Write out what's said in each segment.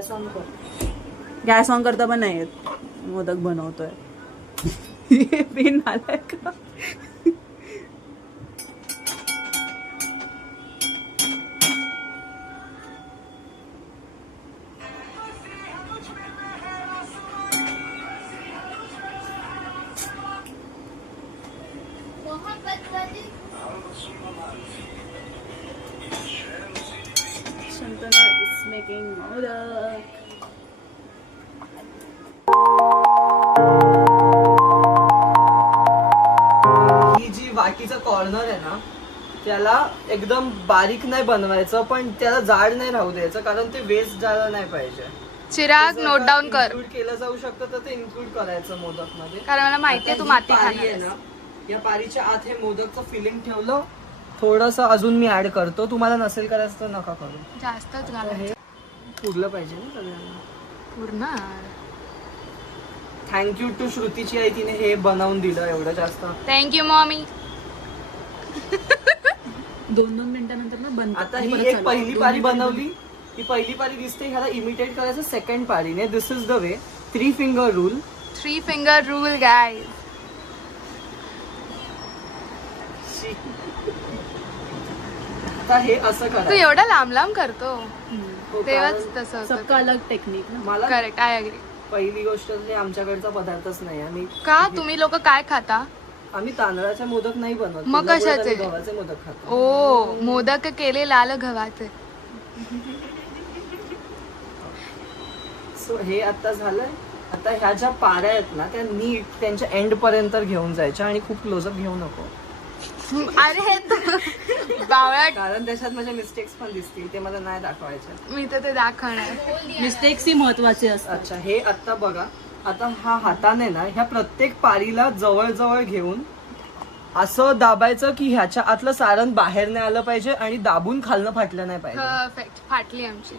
Gas on कर. Gas on करता पण नाही येत. मोदक बनवतोय. पिन आलाय का? Shantanu is making modak. ही जी वाटीचा कॉर्नर आहे ना त्याला एकदम बारीक नाही बनवायचं पण त्याला जाड नाही राहू द्यायचं कारण ते वेस्ट जायला नाही पाहिजे. चिराग नोट डाऊन कर इन्क्लूड केलं जाऊ शकतं तर ते इन्क्लूड करायचं मोदक मध्ये. कारण मला माहितीये तू माती पारी आहे खाणार ना या पारीच्या आत हे मोदकचं फिलिंग ठेवलं थोडंसं अजून मी ऍड करतो. तुम्हाला नसेल करायचं तर नका करू. जास्तच हे घालायचं पुरलं पाहिजे ना सगळ्यांना. पूर्ण. थँक्यू टू श्रुतीची आई तिने हे बनवून दिलं एवढं जास्त. Thank you mommy. 2-2 मिनिटानंतर ना बंद. आता ही एक पहिली पारी बनवली. ही पहिली पारी दिसते ह्याला इमिटेट करायचं सेकंड पारीने. This is the way. 3 finger rule. 3 finger rule guys. आता हे असं तू करा. एवढा लांब लांब करतो हो, तेव्हाच कारण तसं सबका अलग टेक्निक ना. मला करेक्ट. I agree. पहिली गोष्ट म्हणजे आमच्याकडचा पदार्थच नाही. आम्ही का तुम्ही लोक काय खाता? आम्ही तांदळाचे मोदक नाही बनवत. मग कोल्हापुरात कशाचे? आम्ही गव्हाचे मोदक खातो. ओ मोदक केले लाल गव्हाचे. सो हे आता झालंय. आता ह्या ज्या पाऱ्या आहेत ना त्या नीट त्यांच्या एंड पर्यंत घेऊन जायच्या आणि खूप क्लोजअप घेऊ नको अरे बावळा. कारण त्याच्यात माझ्या मिस्टेक्स पण दिसतील. ते मला नाही दाखवायचे. मी तर ते दाखवणार. मिस्टेक्स ही महत्वाचे असतात. अच्छा हे आता बघा. आता हा हाताने ना ह्या प्रत्येक पारीला जवळ जवळ घेऊन असं दाबायचं की ह्याच्या आतलं सारण बाहेर नाही आलं पाहिजे आणि दाबून खालनं फाटलं नाही पाहिजे. परफेक्ट. फाटली आमची.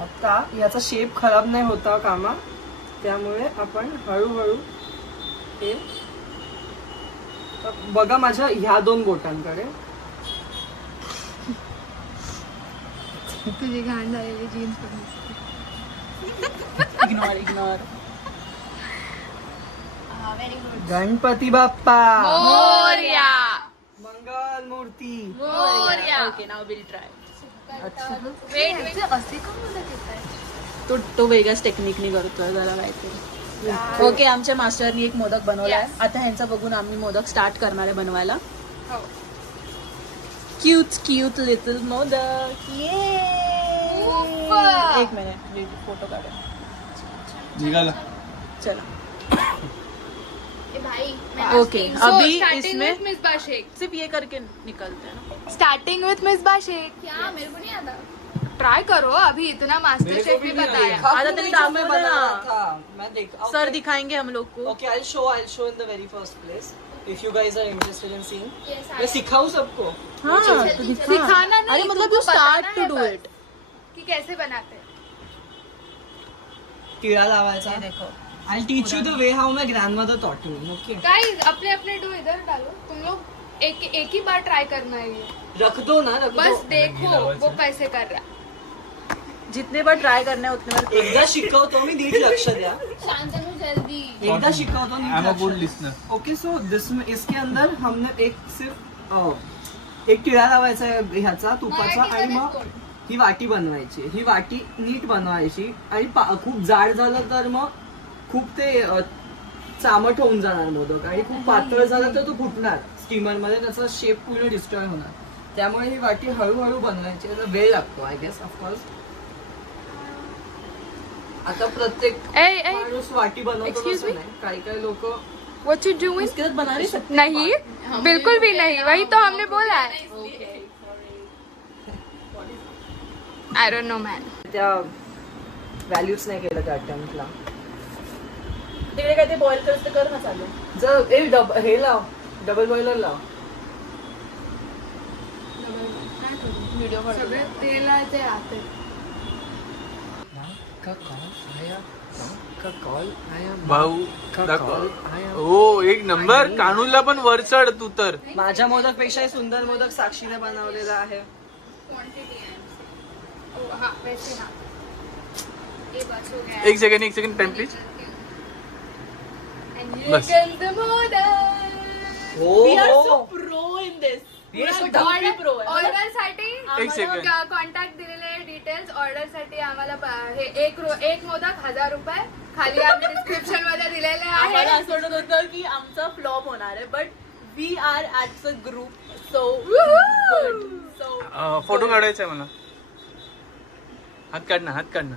आता याचा शेप खराब नाही होता कामा. त्यामुळे आपण हळूहळू हे बघा माझ्या ह्या 2 बोटांकडे. तुझी घाण झालेली jeans. Ignore. Ganpati Bappa Morya. Mangal Murti. Morya. Okay now will try. Wait असे का मोदक येतात? तो वेगळ्याच टेक्निकनी करतोय जरा काहीतरी. ओके आमच्या मास्टरनी एक मोदक बनवलाय. आता ह्यांचा बघून आम्ही मोदक स्टार्ट करणार आहे बनवायला. Cute little modak. एक मिनिट फोटो काढा. निघाला. चला. भाई ओके अभी इसमें मिसबा शेख. सिर्फ ये करके निकलते हैं ना. Starting with Misba Shaikh. क्या मेरे को नहीं आता. ट्राई करो. अभी इतना मास्टर शेफ भी बताया. आधा तरी दाखव ना. मैं देख सर दिखाएंगे हम लोग को. Okay I'll show in the very first place if you guys are interested in seeing. मैं सिखाऊं सबको. हाँ सिखाना नहीं. अरे मतलब तुमको यू स्टार्ट बताना टू है डू बस इट. कि कैसे बनाते हैं. टिळा लावायचा. देखो I'll teach you the way how my grandmother taught me. Okay. Guys अपने अपने डो इधर डालो. तुम लोग एक ही बार ट्राई करना है ये. रख दो ना रख बस दो. देखो वो कैसे कर रहा. जितने बार ट्राय करना है उतने बार. एकदा शिकवतो मी. नीट लक्ष द्या. शांतनु जल्दी. एकदा शिकवतो नीट I'm a लक्ष good द्या. listener. ओके सो इसके अंदर हमने एक टिळा लावायचा आहे ह्याचा तुपाचा आणि मग ही वाटी बनवायची. ही वाटी नीट बनवायची आणि खूप जाड झालं तर मग खूप ते चामट होऊन जाणार मोदक आणि खूप पातळ झालं तर तो फुटणार स्टीमर मध्ये. त्याचा शेप पूर्ण डिस्ट्रॉय होणार. त्यामुळे ही वाटी हळूहळू बनवायची. त्याचा वेळ लागतो आय गेस ऑफकोर्स. आता प्रत्येक माणूस वाटी बनवतो Excuse असं me? नाही. काही काही लोक What you doing? इसके साथ बना रही सकते. नहीं बिल्कुल भी नहीं. वही तो हमने बोला है. I don't know man. त्या व्हॅल्यूच नाही केलं त्या अटेम्प्टला. तिकडे काय ते बॉईल करत कर ना चालू. जर हे लाव डबल बॉयलर लाव. सगळे तेलाचे आते. भाऊ हो एक नंबर. कानूला पण वर चढ तू तर. माझ्या मोदक पेक्षा सुंदर मोदक साक्षीने बनवलेला आहे. क्वांटिटी है। ओ हाँ वैसे हाँ, ये बस हो गया। एक second time please. And bus. here comes the modak. हो We are so हो. pro in this. We are so Double pro आहे. ऑर्डर साठी एक सेकंड. कॉन्टॅक्ट दिलेले डिटेल्स. ऑर्डर साठी आम्हाला हे एक मोदक 1000 रुपये खाली आम्ही डिस्क्रिप्शन मध्ये दिलेले आम्हाला आहे. असं वाटत होतं की आमचा फ्लॉप होणार आहे, but we are at a group so so photo काढायचा आहे मला. हात काढ ना.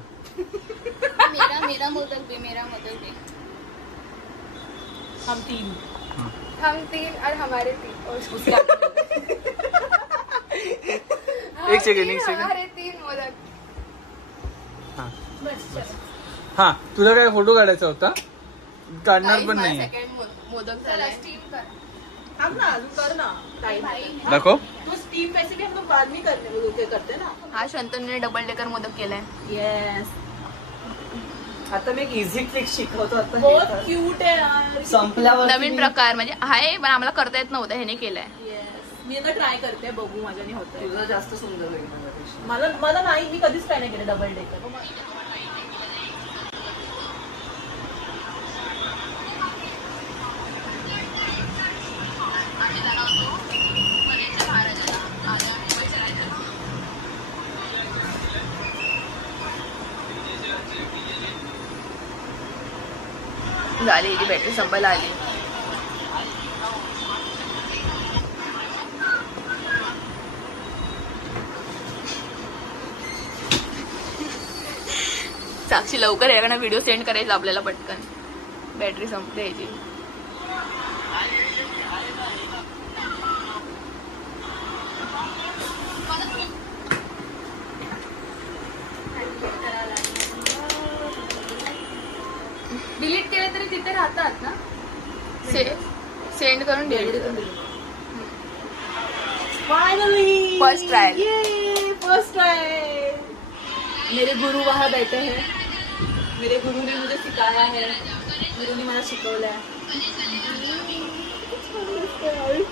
मेरा मोदक भी मेरा मोदक भी. हम तीन. हम तीन और हमारे तीन. एक सेकंड. हमारे तीन मोदक. हा तुला काय फोटो काढायचा होता? काढणार पण नाही. सेकंड मोदक झाला. स्टीम कर. थांब ना, अजून कर ना. टाइम दाखव. तू स्टीम रेसिपी हम लोग बाद में करते ना. हा शंतनूने डबल डेकर मोदक केलाय. येस. आता मी एक इझी ट्रिक शिकवतो आता हे बहुत कर. क्यूट आहे यार. संपल्यावर नवीन प्रकार म्हणजे आहे पण आम्हाला करता येत नव्हतं, ह्याने केलंय. येस. मी आता ट्राय करते, बघू माझ्याने होतंय. तुझं जास्त सुंदर होईल माझ्यापेक्षा. मला नाही, मी कधीच ट्राय नाही केलं डबल डेकर. झाली हिची बॅटरी संपायला आली. साक्षी लवकर याकडे व्हिडिओ सेंड करायचा आपल्याला पटकन. बॅटरी संपते याची. डिलीट केलं तरी तिथे राहतात ना. सेंड करून डिलीट कर. Finally First trial. First trial. मेरे गुरु वहाँ बैठे हैं. मेरे गुरु ने मुझे सिखाया है. गुरुने मला शिकवलंय.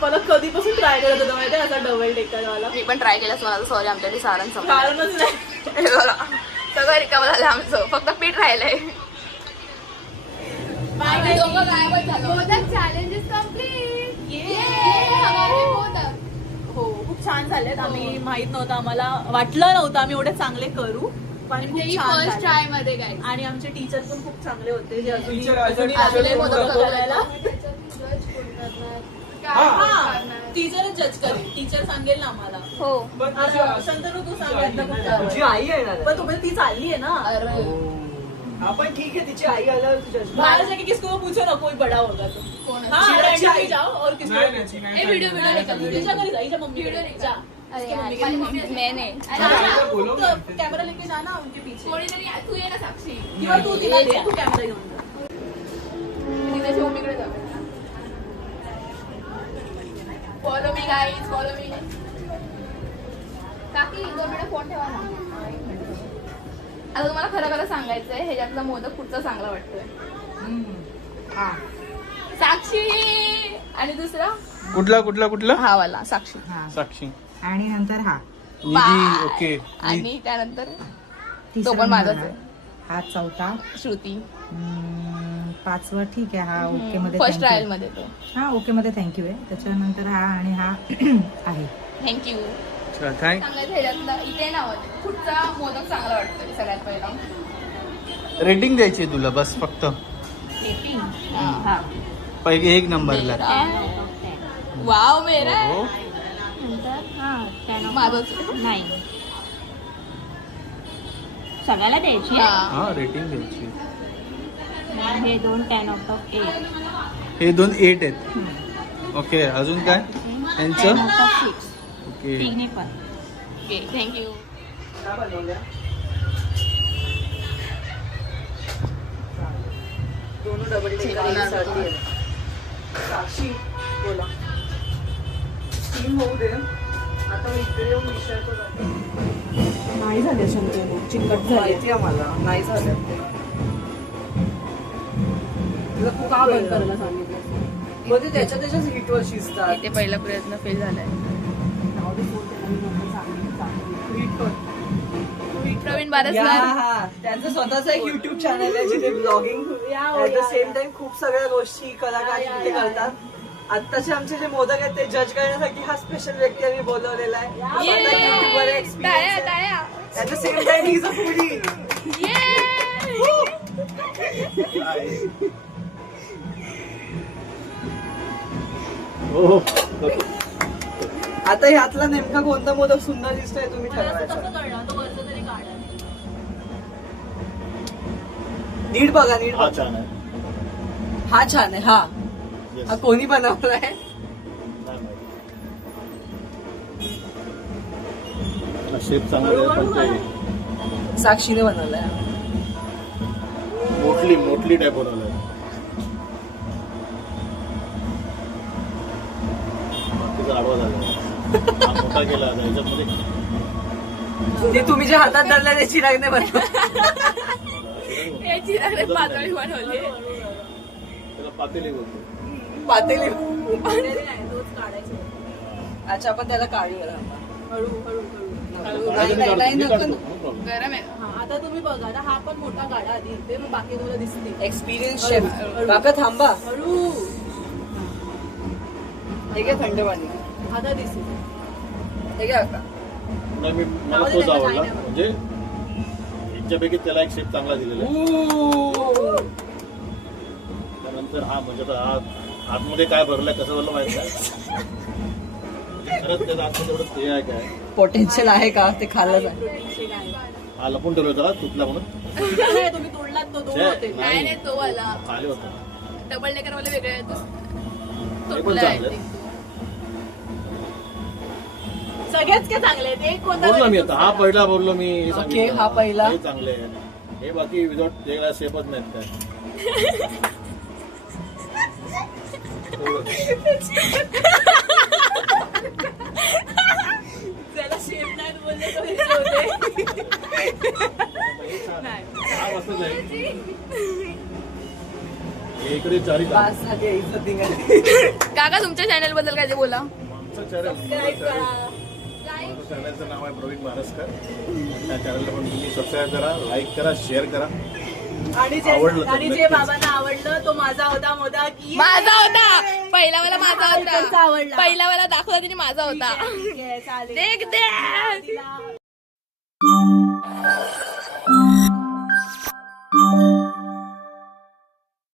मला कधीपासून ट्राय करत होता माहिती आहे असा डबल डेकर वाला. मी पण ट्राय केलं माझं. सॉरी आमच्याकडे सारण संपलं. कारणच नाही. हे बघा, सगळं रिकामं झालं आमचं. फक्त पीठ राहिलंय. दोघं गायबच झालो. Modak challenge is complete. हो खूप छान झालेत. आम्ही माहित नव्हतं, आम्हाला वाटलं नव्हतं आम्ही एवढे चांगले करू, पण खूप छान फर्स्ट झाले. ट्राय मध्ये काय. आणि आमचे टीचर पण खूप चांगले होते, जे Teacher अजूनही अजूनही मोदक करायला. हा. टीचरच जज करेल. टीचर सांगेल ना आम्हाला. हो. शंतनू तू सांग आता कुठलं तुझी आवडलं. आई येणार आहे. पण तुम्ही ती चालली आहे ना. अरे आपण ठीक आहे, तिची आई आल्यावर तुझ्या बाहर जाके किसको वो पूछो ना, कोई बड़ा होगा तो. कोण हाँ चिराची randomly आई. जाओ और किसको ए व्हिडिओ निकाल. तिच्या घरी जा, हिच्या मम्मी व्हिडिओ घरी निकाल. जा. अरे यार, मैंने कॅमेरा लेके जा ना उनके पीछे. कोणीतरी तू ये ना साक्षी. किंवा तू तिला दे, तू कॅमेरा घेऊन जा. तिच्या मम्मीकडे जाऊ. Follow me guys, follow me. काकी 2 मिनिटं फोन ठेवा ना. आता तुम्हाला खरं खरं सांगायचंय, ह्याच्यातला मोदक कुठचा चांगला वाटतोय. साक्षी. आणि दुसरा कुठला हा वाला साक्षी. साक्षी. आणि नंतर हा निधी. ओके. आणि त्यानंतर तिसरा तो पण माझाच नंबर. आहे. हा चौथा. श्रुती. पाचवा ठीक आहे. हा ओके मध्ये फर्स्ट thank you. ट्रायल मध्ये तो. हा ओके मध्ये थँक्यू आहे. त्याच्यानंतर हा आणि हा आहे. थँक्यू. थँक. सांगायचं ह्याच्यातला इथे नाव कुठचा मोदक चांगला वाटतोय सगळ्यात पहिला. रेटिंग द्यायची तुला बस फक्त. हा. पहिले 1 नंबरला. वाव मेरा आहे. हो. माझंच. नाही सगळ्याला द्यायची. हा. हा रेटिंग द्यायची. हे 2 10/8. हे 2 8 आहेत. ओके अजून काय यांचं. ओके. Okay thank you. काय बनवल्या? दोन डबल डेकर. साक्षी बोला. स्टीम होऊ दे. आता मी इकडे येऊन विचारतो. नाही झाले शंतनू, चिकट माहिती आहे मला, नाही झालं ते. तुला खूप का वेळ बंद लागला. करायला सांगितलं. मध्ये त्याच्याच हिटवर शिजतात. इथे पहिला प्रयत्न फेल झालाय. नाव दे, फोन त्याला मी नंबर सांगेन. प्रवीण या, बारसकर. हा. त्यांचं स्वतःच एक युट्यूब चॅनल आहे जिथे blogging at the same time खूप सगळ्या गोष्टी कलाकार तिथे करतात. आत्ताचे आमचे जे मोदक आहेत ते जज करण्यासाठी हा स्पेशल व्यक्ती आम्ही बोलवलेला आहे. युट्यूबवर टाळ्या एक्सपिरियन्स टाळ्या. At the same time he is a foodie. हो आता ह्यातला नेमका कोणता मोदक सुंदर दिसतोय तुम्ही ठरवायचा. नीट बघा नीट हा बघा. छान आहे. हा छान आहे. हा Yes. हा कोणी बनवलाय. नाही माहिती. शेप चांगला आहे पण ते साक्षीने बनवलाय. मोठली टाईप बनवलाय. बाकीचा आडवा झाला. हा मोठा केला आता याच्यामध्ये ते तुम्ही जे हातात धरलं ते चिरागने बनवलं. याची पातळी बनवली. त्याला पातेली बोलतो. पातेली. अच्छा आपण त्याला काढूया. नाही नको. गरम आहे. आता तुम्ही बघा आता हा पण मोठा गाडा आधी इथे मग बाकी तुला दिसते एक्सपिरियन्स शेफ. काका थांबा. हळू हे घ्या थंड पाणी. आता दिसते हे घ्या काका. नाही मला तोच आवडला म्हणजे यांच्यापैकी त्याला एक शेप चांगला दिलेला आहे. त्यानंतर हा म्हणजे आता आतमध्ये काय भरलंय कसं भरलं माहित नाही. खरंच त्याचं आतमध्ये तेवढं ते आहे काय पोटेन्शियल आहे का ते खाल्लं जाईल. हा लपून ठेवलं होता तुटला म्हणून. तुम्ही तोडलात तो दोन होते नाही नाही तो वाला खाली होता. डबल डेकर वाले वेगळे आहेत. हे पण तुटला आहे चांगलं ते. आहे. सगळेच काय चांगले आहेत एक कोणता बोललो मी तरी आता हा पहिला बोललो मी हे ओके, सांगितलं. हा पहिला. हे चांगले आहे. हे बाकी विदाउट वेगळा शेपच नाहीत काय. त्याला शेप नाही बोलले तो हे होते. हा मस्तच आहे. हे इकडे चारी पाच झाली आहे, इज्जत निघाली. काका तुमच्या चॅनल बद्दल काय ते बोला. आमचं चॅनलचं नाव आहे प्रवीण बारसकर. त्या चॅनलला पण तुम्ही सबस्क्राईब करा, लाईक करा, शेअर करा. आवडलं तर आणि जे नक्कीच. बाबांना आवडलं तो माझा होता मोदक. माझा होता पहिला वाला माझा त्यांचा होता. आवडला. पहिला वाला दाखवला तिने माझा होता. ठीक आहे, चालेल. देख दे. तिला